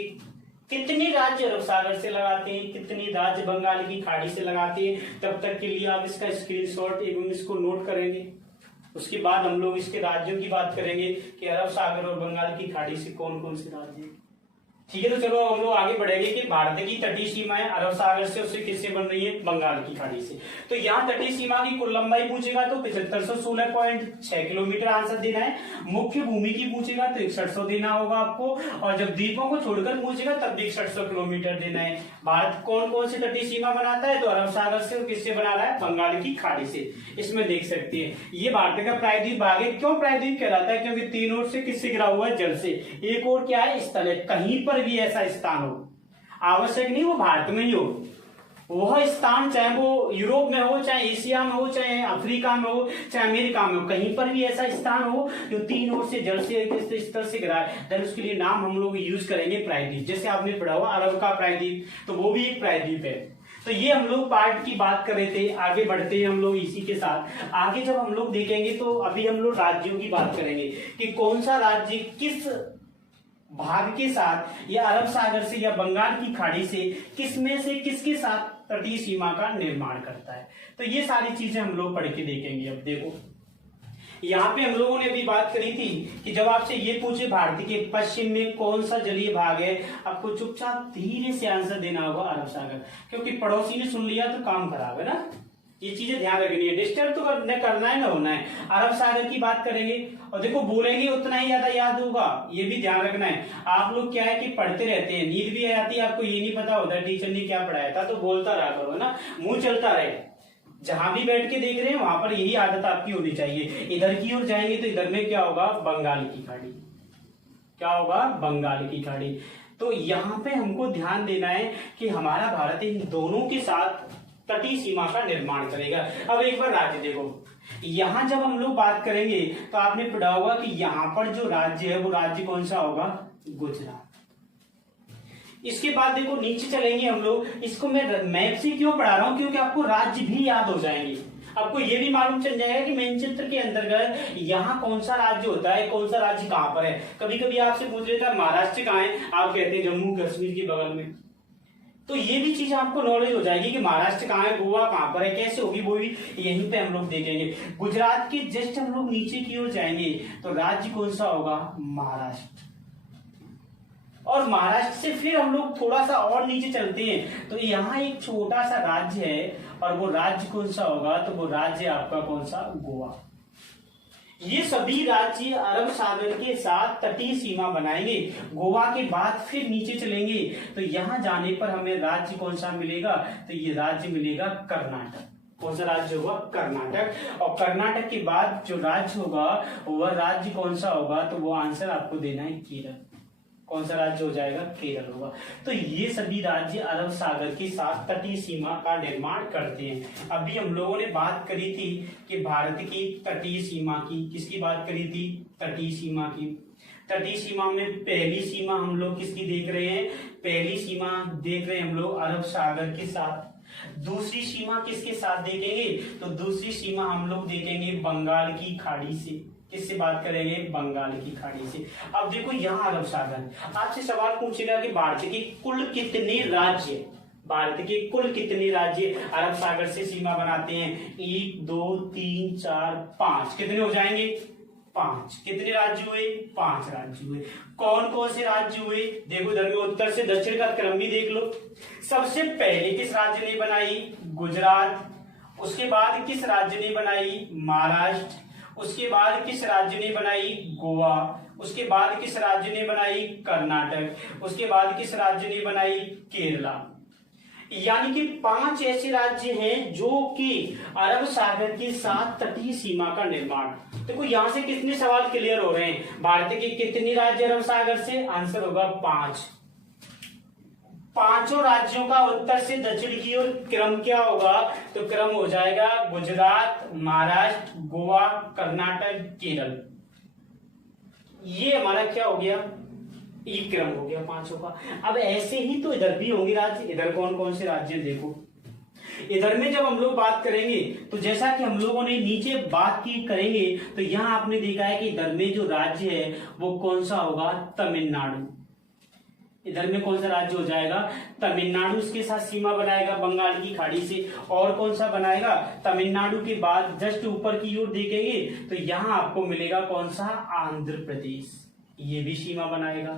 कितने राज्य अरब सागर से लगाते हैं, कितने राज्य बंगाल की खाड़ी से लगाते हैं। तब तक के लिए आप इसका स्क्रीनशॉट एवं इसको नोट करेंगे। उसके बाद हम लोग इसके राज्यों की बात करेंगे कि अरब सागर और बंगाल की खाड़ी से कौन कौन से राज्य हैं। ठीक है। तो चलो अब हम लोग आगे बढ़ेंगे कि भारत की तटीय सीमाएं अरब सागर से उससे किससे बन रही है, बंगाल की खाड़ी से। तो यहाँ तटीय सीमा की कुल लंबाई पूछेगा तो 7516.6 किलोमीटर आंसर देना है। मुख्य भूमि की पूछेगा तो 6100 देना होगा आपको, और जब द्वीपों को छोड़कर पूछेगा तब भी 6100 किलोमीटर देना है। भारत कौन कौन सी तटीय सीमा बनाता है, तो अरब सागर से और किससे बना रहा है, बंगाल की खाड़ी से। इसमें देख सकते हैं ये भारत का प्रायद्वीप भाग है। क्यों प्रायद्वीप कहलाता है, क्योंकि तीन ओर से किससे घिरा हुआ है, जल से। एक और क्या है, स्थल है। कहीं पर भी ऐसा स्थान हो, आवश्यक नहीं वो भारत में ही हो, वह स्थान चाहे वो यूरोप में हो, चाहे एशिया में हो, चाहे अफ्रीका में हो, चाहे अमेरिका में हो, कहीं पर भी ऐसा स्थान हो जो तीन ओर से जल से स्थल से घिरा है, देन उसके लिए नाम हम लोग यूज करेंगे प्रायद्वीप। जैसे आपने पढ़ा हुआ अरब का प्रायद्वीप, तो वो भी एक प्रायद्वीप है। तो ये हम लोग पार्ट की बात कर रहे थे। आगे बढ़ते हैं हम लोग इसी के साथ। आगे जब हम लोग देखेंगे तो अभी हम लोग राज्यों की बात करेंगे कि कौन सा राज्य किस भाग के साथ, या अरब सागर से या बंगाल की खाड़ी से किस में से किसके साथ तटीय सीमा का निर्माण करता है। तो ये सारी चीजें हम लोग पढ़ के देखेंगे। अब देखो यहाँ पे हम लोगों ने अभी बात करी थी कि जब आपसे ये पूछे भारत के पश्चिम में कौन सा जलीय भाग है, आपको चुपचाप धीरे से आंसर देना होगा अरब सागर, क्योंकि पड़ोसी ने सुन लिया तो काम खराब है ना। ये चीजें ध्यान रखनी है, डिस्टर्ब तो करना है ना होना है। अरब सागर की बात करेंगे और देखो बोलेंगे उतना ही ज्यादा याद होगा, ये भी ध्यान रखना है। आप लोग क्या है कि पढ़ते रहते हैं, नींद भी आ जाती है, आपको ये नहीं पता होता टीचर ने क्या पढ़ाया था, तो बोलता रहा करो ना, मुंह चलता रहे। जहां भी बैठ के देख रहे हैं वहां पर यही आदत आपकी होनी चाहिए। इधर की ओर जाएंगे तो इधर में क्या होगा, बंगाल की खाड़ी। क्या होगा, बंगाल की खाड़ी। तो यहाँ पे हमको ध्यान देना है कि हमारा भारत इन दोनों के साथ तटीय सीमा का निर्माण करेगा। अब एक बार राज्य देखो, यहां जब हम लोग बात करेंगे तो आपने पढ़ा होगा कि यहाँ पर जो राज्य है वो राज्य कौन सा होगा, गुजरात। इसके बाद देखो नीचे चलेंगे हम लोग। इसको मैं मैप से क्यों पढ़ा रहा हूं, क्योंकि आपको राज्य भी याद हो जाएंगे। आपको ये भी मालूम चल जाएगा कि मानचित्र के अंतर्गत यहाँ कौन सा राज्य होता है, कौन सा राज्य कहां पर है। कभी कभी आपसे पूछ लेता है महाराष्ट्र कहाँ है, आप कहते हैं जम्मू कश्मीर के बगल में। तो ये भी चीज आपको नॉलेज हो जाएगी कि महाराष्ट्र कहाँ है, गोवा कहाँ पर है, कैसे होगी, वो भी यहीं पे हम लोग देखेंगे। गुजरात के जस्ट हम लोग नीचे की ओर जाएंगे तो राज्य कौन सा होगा, महाराष्ट्र। और महाराष्ट्र से फिर हम लोग थोड़ा सा और नीचे चलते हैं तो यहाँ एक छोटा सा राज्य है, और वो राज्य कौन सा होगा, तो वो राज्य आपका कौन सा, गोवा। ये सभी राज्य अरब सागर के साथ तटीय सीमा बनाएंगे। गोवा के बाद फिर नीचे चलेंगे तो यहाँ जाने पर हमें राज्य कौन सा मिलेगा, तो ये राज्य मिलेगा कर्नाटक। कौन सा राज्य होगा, कर्नाटक। और कर्नाटक के बाद जो राज्य होगा वह राज्य कौन सा होगा, तो वो आंसर आपको देना है केरल। कौन सा राज्य हो जाएगा, केरल होगा। तो ये सभी राज्य अरब सागर के साथ तटीय सीमा का निर्माण करते हैं। अभी हम लोगों ने बात करी थी कि भारत की तटीय सीमा की, किसकी बात करी थी, तटीय सीमा की। तटीय सीमा में पहली सीमा हम लोग किसकी देख रहे हैं, पहली सीमा देख रहे हैं हम लोग अरब सागर के साथ। दूसरी सीमा किसके साथ देखेंगे, तो दूसरी सीमा हम लोग देखेंगे बंगाल की खाड़ी से। किससे बात करेंगे, बंगाल की खाड़ी से। अब देखो यहाँ अरब सागर, आपसे सवाल पूछेगा कि भारत के कुल कितने राज्य, भारत के कुल कितने राज्य अरब सागर से सीमा बनाते हैं, 1 2 3 4 5, कितने हो जाएंगे, 5। कितने राज्य हुए, 5 राज्य हुए। कौन कौन से राज्य हुए, देखो इधर में उत्तर से दक्षिण का क्रम भी देख लो। सबसे पहले किस राज्य ने बनाई, गुजरात। उसके बाद किस राज्य ने बनाई, महाराष्ट्र। उसके बाद किस राज्य ने बनाई, गोवा। उसके बाद किस राज्य ने बनाई, कर्नाटक। उसके बाद किस राज्य ने बनाई, केरला। यानी कि 5 ऐसे राज्य हैं जो कि अरब सागर के साथ तटीय सीमा का निर्माण। देखो यहां से कितने सवाल क्लियर हो रहे हैं, भारत के कितने राज्य अरब सागर से, आंसर होगा 5। पांचों राज्यों का उत्तर से दक्षिण की ओर क्रम क्या होगा, तो क्रम हो जाएगा गुजरात, महाराष्ट्र, गोवा, कर्नाटक, केरल। ये हमारा क्या हो गया, ई क्रम हो गया पांचों का। अब ऐसे ही तो इधर भी होंगे राज्य। इधर कौन कौन से राज्य देखो, इधर में जब हम लोग बात करेंगे तो जैसा कि हम लोगों ने नीचे बात की करेंगे तो यहाँ आपने देखा है कि इधर में जो राज्य है वो कौन सा होगा, तमिलनाडु। इधर में कौन सा राज्य हो जाएगा, तमिलनाडु। इसके साथ सीमा बनाएगा बंगाल की खाड़ी से। और कौन सा बनाएगा, तमिलनाडु के बाद जस्ट ऊपर की ओर देखेंगे तो यहाँ आपको मिलेगा कौन सा, आंध्र प्रदेश। ये भी सीमा बनाएगा।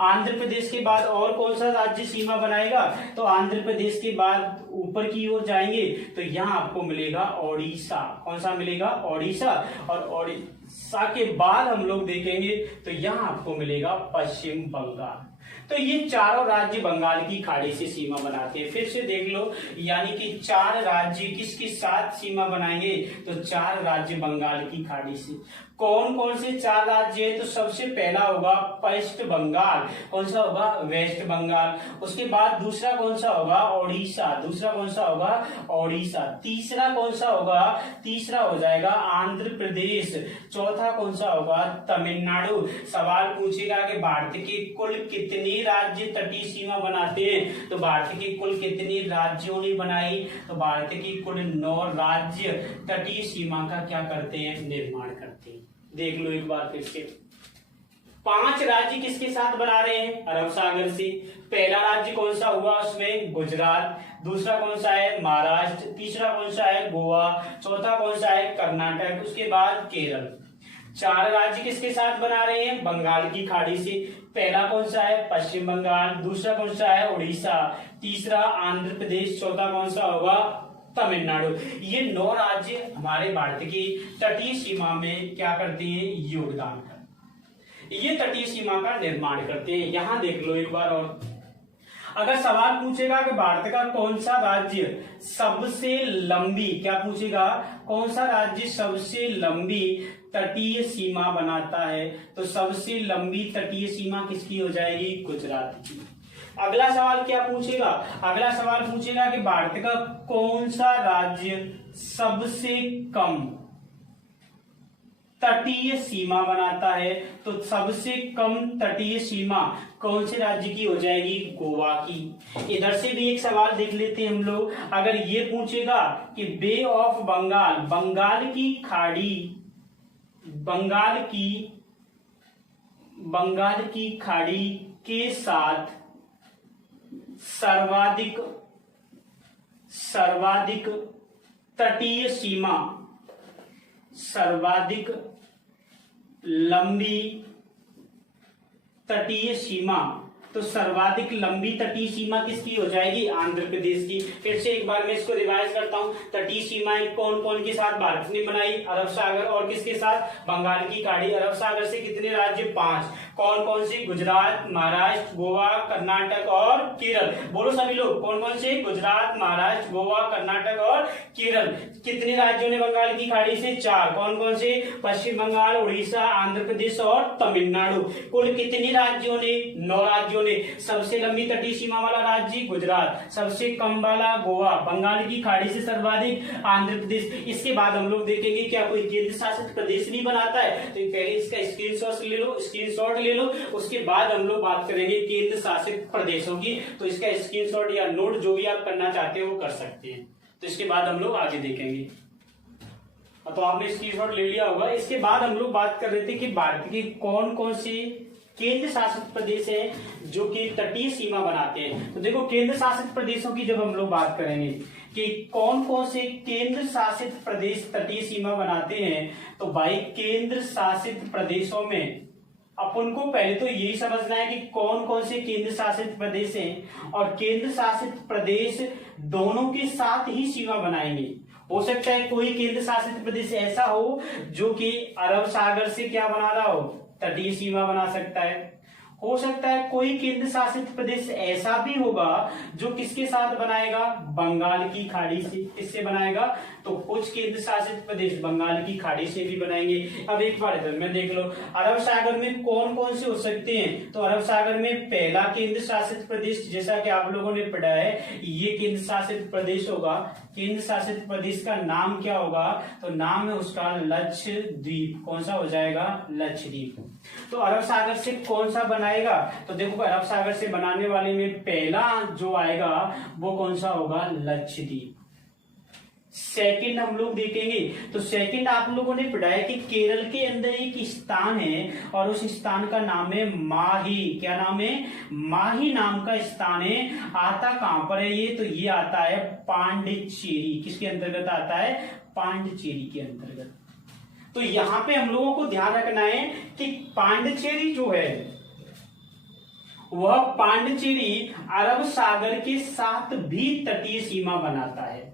आंध्र प्रदेश के बाद और कौन सा राज्य सीमा बनाएगा, तो आंध्र प्रदेश के बाद ऊपर की ओर जाएंगे तो यहाँ आपको मिलेगा ओडिशा। कौन सा मिलेगा, ओडिशा। और ओडिशा के बाद हम लोग देखेंगे तो यहाँ आपको मिलेगा पश्चिम बंगाल। तो ये चारों राज्य बंगाल की खाड़ी से सीमा बनाते हैं। फिर से देख लो, यानी कि 4 राज्य किसके साथ सीमा बनाएंगे, तो 4 राज्य बंगाल की खाड़ी से। कौन कौन से 4 राज्य है, तो सबसे पहला होगा पश्चिम बंगाल। कौन सा होगा, वेस्ट बंगाल। उसके बाद दूसरा कौन सा होगा, ओडिशा। दूसरा कौन सा होगा, ओडिशा। तीसरा कौन सा होगा, तीसरा हो जाएगा आंध्र प्रदेश। चौथा कौन सा होगा, तमिलनाडु। सवाल पूछेगा कि भारत के कुल कितने राज्य तटीय सीमा बनाते हैं, तो भारत के कुल कितने राज्यों ने बनाई, तो भारत के कुल 9 राज्य तटीय सीमा का क्या करते हैं, निर्माण करते हैं। देख लो एक बार फिर से, 5 राज्य किसके साथ बना रहे हैं, अरब सागर से। पहला राज्य कौन सा हुआ उसमें, गुजरात। दूसरा कौन सा है, महाराष्ट्र। तीसरा कौन सा है, गोवा। चौथा कौन सा है, कर्नाटक। उसके बाद केरल। 4 राज्य किसके साथ बना रहे हैं, बंगाल की खाड़ी से। पहला कौन सा है, पश्चिम बंगाल। दूसरा कौन सा है, उड़ीसा। तीसरा आंध्र प्रदेश। चौथा कौन सा होगा, तमिलनाडु। ये 9 राज्य हमारे भारत की तटीय सीमा में क्या करते हैं, योगदान करते हैं, ये तटीय सीमा का निर्माण करते हैं। यहां देख लो एक बार और, अगर सवाल पूछेगा कि भारत का कौन सा राज्य सबसे लंबी, क्या पूछेगा, कौन सा राज्य सबसे लंबी तटीय सीमा बनाता है, तो सबसे लंबी तटीय सीमा किसकी हो जाएगी, गुजरात की। अगला सवाल क्या पूछेगा, अगला सवाल पूछेगा कि भारत का कौन सा राज्य सबसे कम तटीय सीमा बनाता है, तो सबसे कम तटीय सीमा कौन से राज्य की हो जाएगी, गोवा की। इधर से भी एक सवाल देख लेते हैं हम लोग, अगर ये पूछेगा कि बे ऑफ बंगाल, बंगाल की खाड़ी, बंगाल की खाड़ी के साथ सर्वाधिक तटीय सीमा, सर्वाधिक लंबी तटीय सीमा, तो सर्वाधिक लंबी तटीय सीमा किसकी हो जाएगी, आंध्र प्रदेश की। फिर से एक बार मैं इसको रिवाइज करता हूं, तटीय सीमाएं कौन कौन के साथ भारत ने बनाई, अरब सागर और किसके साथ, बंगाल की खाड़ी। अरब सागर से कितने राज्य, 5। कौन कौन से, गुजरात, महाराष्ट्र, गोवा, कर्नाटक और केरल। बोलो सभी लोग, कौन कौन से, गुजरात, महाराष्ट्र, गोवा, कर्नाटक और केरल। कितने राज्यों ने बंगाल की खाड़ी से, 4। कौन कौन से, पश्चिम बंगाल, उड़ीसा, आंध्र प्रदेश और तमिलनाडु। कुल कितने राज्यों ने, 9 राज्यों ने। सबसे लंबी तटीय सीमा वाला राज्य गुजरात, सबसे कम वाला गोवा, बंगाल की खाड़ी से सर्वाधिक आंध्र प्रदेश। इसके बाद हम लोग देखेंगे क्या कोई केंद्र शासित प्रदेश नहीं बनाता है, तो पहले इसका स्क्रीनशॉट ले लो, उसके बाद हम लोग बात करेंगे केंद्र शासित प्रदेशों की। तो इसका स्क्रीनशॉट या नोट जो भी आप करना चाहते हो वो कर सकते हैं, तो इसके बाद हम लोग आगे देखेंगे। तो आपने स्क्रीनशॉट ले लिया होगा। इसके बाद हम लोग बात कर रहे थे कि भारत के कौन कौन से केंद्र शासित प्रदेश है जो कि तटीय सीमा बनाते हैं। तो देखो, केंद्र शासित प्रदेशों की जब हम लोग बात करेंगे कि कौन कौन से केंद्र शासित प्रदेश तटीय सीमा बनाते हैं, तो भाई केंद्र शासित प्रदेशों में अपन को पहले तो यही समझना है कि कौन कौन से केंद्र शासित प्रदेश हैं, और केंद्र शासित प्रदेश दोनों के साथ ही सीमा बनाएंगे। हो सकता है कोई केंद्र शासित प्रदेश ऐसा हो जो कि अरब सागर से क्या बना रहा हो, तटीय सीमा बना सकता है। हो सकता है कोई केंद्र शासित प्रदेश ऐसा भी होगा जो किसके साथ बनाएगा, बंगाल की खाड़ी से। किससे बनाएगा, तो कुछ केंद्र शासित प्रदेश बंगाल की खाड़ी से भी बनाएंगे। अब एक बार इधर में देख लो, अरब सागर में कौन कौन से हो सकते हैं, तो अरब सागर में पहला केंद्र शासित प्रदेश, जैसा कि आप लोगों ने पढ़ा है, ये केंद्र शासित प्रदेश होगा। केंद्र शासित प्रदेश का नाम क्या होगा, तो नाम है उसका लक्षद्वीप। कौन सा हो जाएगा, लक्षद्वीप। तो अरब सागर से कौन सा बनाएगा, तो देखो अरब सागर से बनाने वाले में पहला जो आएगा वो कौन सा होगा, लक्षद्वीप। सेकंड हम लोग देखेंगे, तो सेकंड आप लोगों ने पढ़ा है कि केरल के अंदर एक स्थान है और उस स्थान का नाम है माही। क्या नाम है, माही नाम का स्थान है। आता कहां पर है ये, तो ये आता है पांडिचेरी। किसके अंतर्गत आता है, पांडिचेरी के अंतर्गत। तो यहाँ पे हम लोगों को ध्यान रखना है कि पांडिचेरी जो है वह पांडिचेरी अरब सागर के साथ भी तटीय सीमा बनाता है,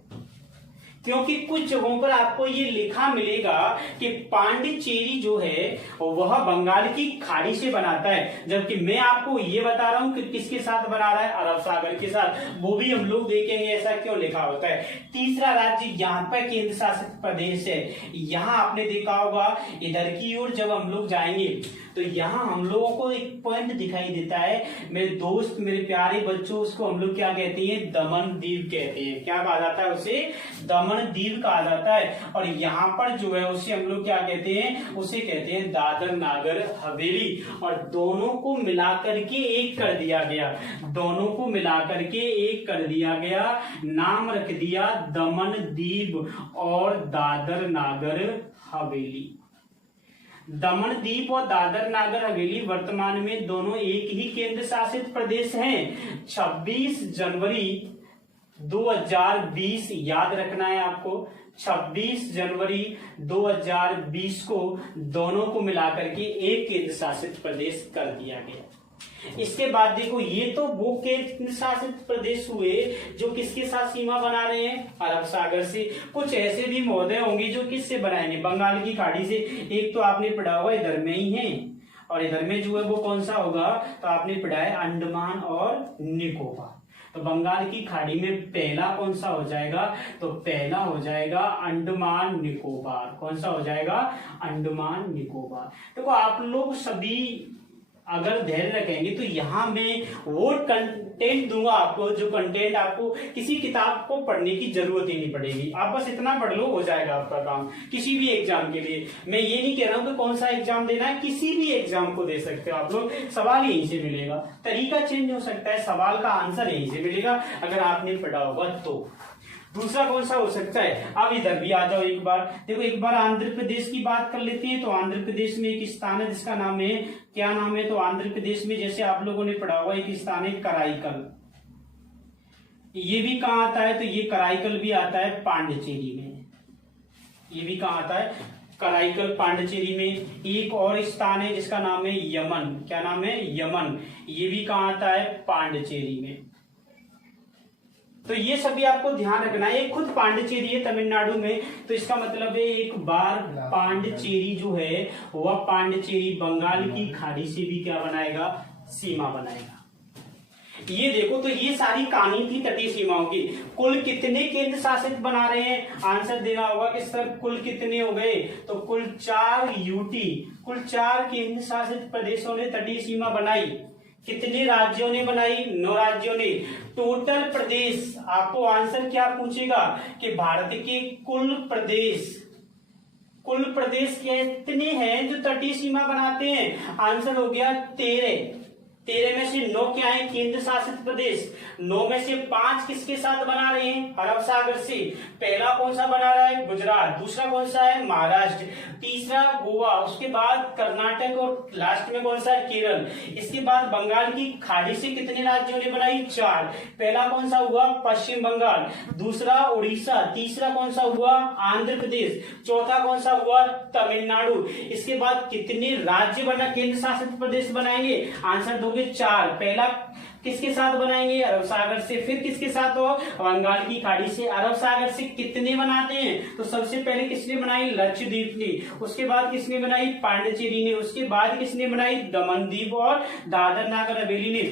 क्योंकि कुछ जगहों पर आपको ये लिखा मिलेगा कि पांडिचेरी जो है वह बंगाल की खाड़ी से बनाता है, जबकि मैं आपको ये बता रहा हूं कि किसके साथ बना रहा है, अरब सागर के साथ। वो भी हम लोग देखेंगे ऐसा क्यों लिखा होता है। तीसरा राज्य यहाँ पर केंद्र शासित प्रदेश है। यहाँ आपने देखा होगा इधर की ओर जब हम लोग जाएंगे तो यहाँ हम लोगों को एक पॉइंट दिखाई देता है, मेरे दोस्त मेरे प्यारे बच्चों, उसको हम लोग क्या कहते हैं, दमन दीव कहते हैं। क्या कहा जाता है उसे, दमन दीव कहा जाता है। और यहाँ पर जो है उसे हम लोग क्या कहते हैं, उसे कहते हैं दादर नागर हवेली। और दोनों को मिलाकर के एक कर दिया गया, दोनों को मिलाकर के एक कर दिया गया, नाम रख दिया दमन दीव और दादर नागर हवेली। दमन दीव और दादर नागर हवेली वर्तमान में दोनों एक ही केंद्र शासित प्रदेश हैं। 26 जनवरी 2020 याद रखना है आपको, 26 जनवरी 2020 को दोनों को मिलाकर के एक केंद्र शासित प्रदेश कर दिया गया। इसके बाद देखो, ये तो वो केंद्र शासित प्रदेश हुए जो किसके साथ सीमा बना रहे हैं, अरब सागर से। कुछ ऐसे भी महोदय होंगे जो किससे बनाएंगे, बंगाल की खाड़ी से। एक तो आपने पढ़ा होगा इधर में ही है, और इधर में जो है वो कौन सा होगा, तो आपने पढ़ा है अंडमान और निकोबार। तो बंगाल की खाड़ी में पहला कौन सा हो जाएगा, तो पहला हो जाएगा अंडमान निकोबार। कौन सा हो जाएगा, अंडमान निकोबार। देखो आप लोग सभी अगर ध्यान रखेंगे तो यहाँ मैं वो कंटेंट दूंगा आपको, जो कंटेंट आपको किसी किताब को पढ़ने की जरूरत ही नहीं पड़ेगी। आप बस इतना पढ़ लो, हो जाएगा आपका काम किसी भी एग्जाम के लिए। मैं ये नहीं कह रहा हूँ कि कौन सा एग्जाम देना है, किसी भी एग्जाम को दे सकते हो आप लोग। सवाल यहीं से मिलेगा, तरीका चेंज हो सकता है, सवाल का आंसर यहीं से मिलेगा अगर आपने पढ़ा होगा तो। दूसरा कौन सा हो सकता है, अब इधर भी आ जाओ एक बार। देखो एक बार आंध्र प्रदेश की बात कर लेते हैं। तो आंध्र प्रदेश में एक स्थान है जिसका नाम है, क्या नाम है, तो आंध्र प्रदेश में जैसे आप लोगों ने पढ़ा हुआ एक स्थान है कराईकल। ये भी कहाँ आता है, तो ये कराईकल भी आता है पांडिचेरी में। ये भी कहाँ आता है, कराईकल पांडिचेरी में। एक और स्थान है जिसका नाम है यमन। क्या नाम है, यमन। ये भी कहाँ आता है, पांडिचेरी में। तो ये सभी आपको ध्यान रखना है। एक खुद पांडिचेरी है तमिलनाडु में, तो इसका मतलब है एक बार पांडिचेरी जो है वह पांडिचेरी बंगाल की खाड़ी से भी क्या बनाएगा, सीमा बनाएगा। ये देखो, तो ये सारी कहानी थी तटीय सीमाओं की। कुल कितने केंद्र शासित बना रहे हैं, आंसर देना होगा कि सर कुल कितने हो गए, तो कुल 4 यूटी, कुल 4 केंद्र शासित प्रदेशों ने तटीय सीमा बनाई। कितने राज्यों ने बनाई, 9 राज्यों ने। टोटल प्रदेश, आपको आंसर क्या पूछेगा कि भारत के कुल प्रदेश कितने हैं जो तटीय सीमा बनाते हैं, आंसर हो गया 13। 13 में से 9 क्या है, केंद्र शासित प्रदेश। 9 में से 5 किसके साथ बना रहे हैं, अरब सागर से। पहला कौन सा बना रहा है, गुजरात। दूसरा कौन सा है, महाराष्ट्र। तीसरा गोवा, उसके बाद कर्नाटक, और लास्ट में कौन सा है, केरल। इसके बाद बंगाल की खाड़ी से कितने राज्यों ने बनाई, 4। पहला कौन सा हुआ, पश्चिम बंगाल। दूसरा उड़ीसा। तीसरा कौन सा हुआ, आंध्र प्रदेश। चौथा कौन सा हुआ, तमिलनाडु। इसके बाद कितने राज्य बना, केंद्र शासित प्रदेश बनाएंगे, आंसर दोगे 4। पहला किसके साथ बनाएंगे, अरब सागर से। फिर किसके साथ हो, बंगाल की खाड़ी से। अरब सागर से कितने बनाते हैं, तो सबसे पहले किसने बनाई, लक्षद्वीप ने। उसके बाद किसने बनाई, पांडिचेरी ने। उसके बाद किसने बनाई, दमनदीव और दादर नागर हवेली ने।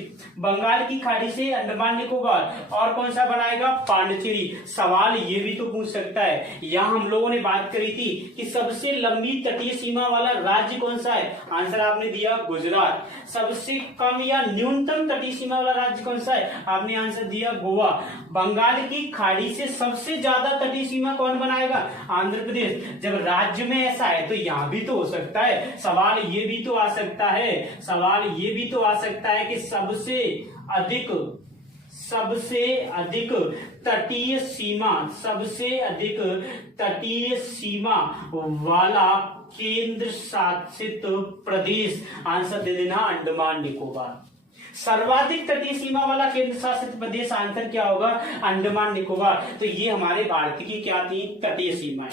बंगाल की खाड़ी से अंडमान निकोबार, और कौन सा बनाएगा, पांडिचेरी। सवाल ये भी तो पूछ सकता है, यहाँ हम लोगों ने बात करी थी कि सबसे लंबी तटीय सीमा वाला राज्य कौन सा है, आंसर आपने दिया गुजरात। सबसे कम या न्यूनतम तटीय सीमा वाला राज्य कौन सा है, आपने आंसर दिया गोवा। बंगाल की खाड़ी से सबसे ज्यादा तटीय सीमा कौन बनाएगा, आंध्र प्रदेश। जब राज्य में ऐसा है तो यहाँ भी तो हो सकता है। सवाल ये भी तो आ सकता है, सवाल ये भी तो आ सकता है कि सबसे अधिक तटीय सीमा वाला केंद्र शासित प्रदेश, आंसर दे देना अंडमान निकोबार। सर्वाधिक तटीय सीमा वाला केंद्र शासित प्रदेश, आंसर क्या होगा, अंडमान निकोबार। तो ये हमारे भारत की क्या थी, तटीय सीमाएं।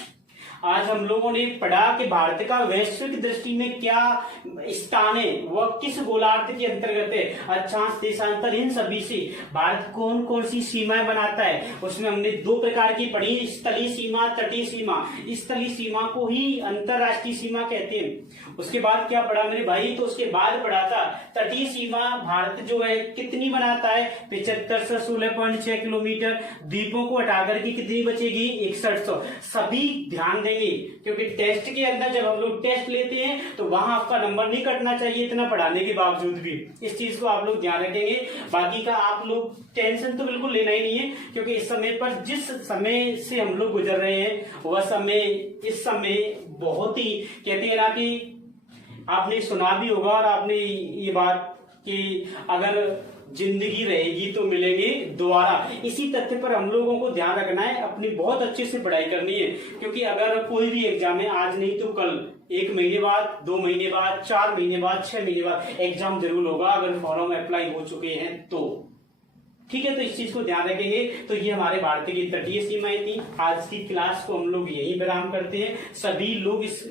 आज हम लोगों ने पढ़ा कि भारत का वैश्विक दृष्टि में क्या स्थान है, वह किस गोलार्ध के अंतर्गत है, अक्षांश देशांतर, इन सभी से भारत कौन कौन सी सीमाएं बनाता है। उसमें हमने दो प्रकार की पढ़ी, स्थलीय सीमा, तटीय सीमा। स्थलीय सीमा को ही अंतरराष्ट्रीय सीमा कहते हैं। उसके बाद क्या पढ़ा मेरे भाई, तो उसके बाद पढ़ा था तटीय सीमा भारत जो है कितनी बनाता है, 75 से 16.6 किलोमीटर। द्वीपों को हटाकर के कितनी बचेगी, 6100। सभी ध्यान देंगे क्योंकि टेस्ट के अंदर जब हम लोग टेस्ट लेते हैं तो वहां आपका नंबर नहीं कटना चाहिए इतना पढ़ाने के बावजूद भी। इस चीज को आप लोग ध्यान रखेंगे। बाकी का आप लोग टेंशन तो बिल्कुल लेना ही नहीं है, क्योंकि इस समय पर जिस समय से हम लोग गुजर रहे हैं वह समय इस समय बहुत ही, कहते हैं ना कि आपने सुना भी होगा और आपने ये बात कि अगर जिंदगी रहेगी तो मिलेंगे दोबारा। इसी तथ्य पर हम लोगों को ध्यान रखना है, अपनी बहुत अच्छे से पढ़ाई करनी है, क्योंकि अगर कोई भी एग्जाम है आज नहीं तो कल, 1 महीने बाद, 2 महीने बाद, 4 महीने बाद, 6 महीने बाद एग्जाम जरूर होगा अगर फॉर्म अप्लाई हो चुके हैं तो। ठीक है, तो इस चीज को ध्यान रखेंगे। तो ये हमारे भारत की तटीय सीमाएं थी। आज की क्लास को हम लोग यही विराम करते हैं। सभी लोग इस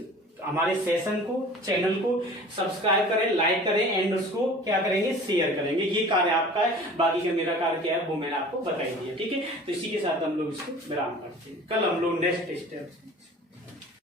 हमारे सेशन को, चैनल को सब्सक्राइब करें, लाइक करें एंड उसको क्या करेंगे, शेयर करेंगे। ये कार्य आपका है, बाकी का मेरा कार्य क्या है वो मैंने आपको बताई दिया। ठीक है, तो इसी के साथ हम लोग इसको विराम करते हैं। कल हम लोग नेक्स्ट स्टेप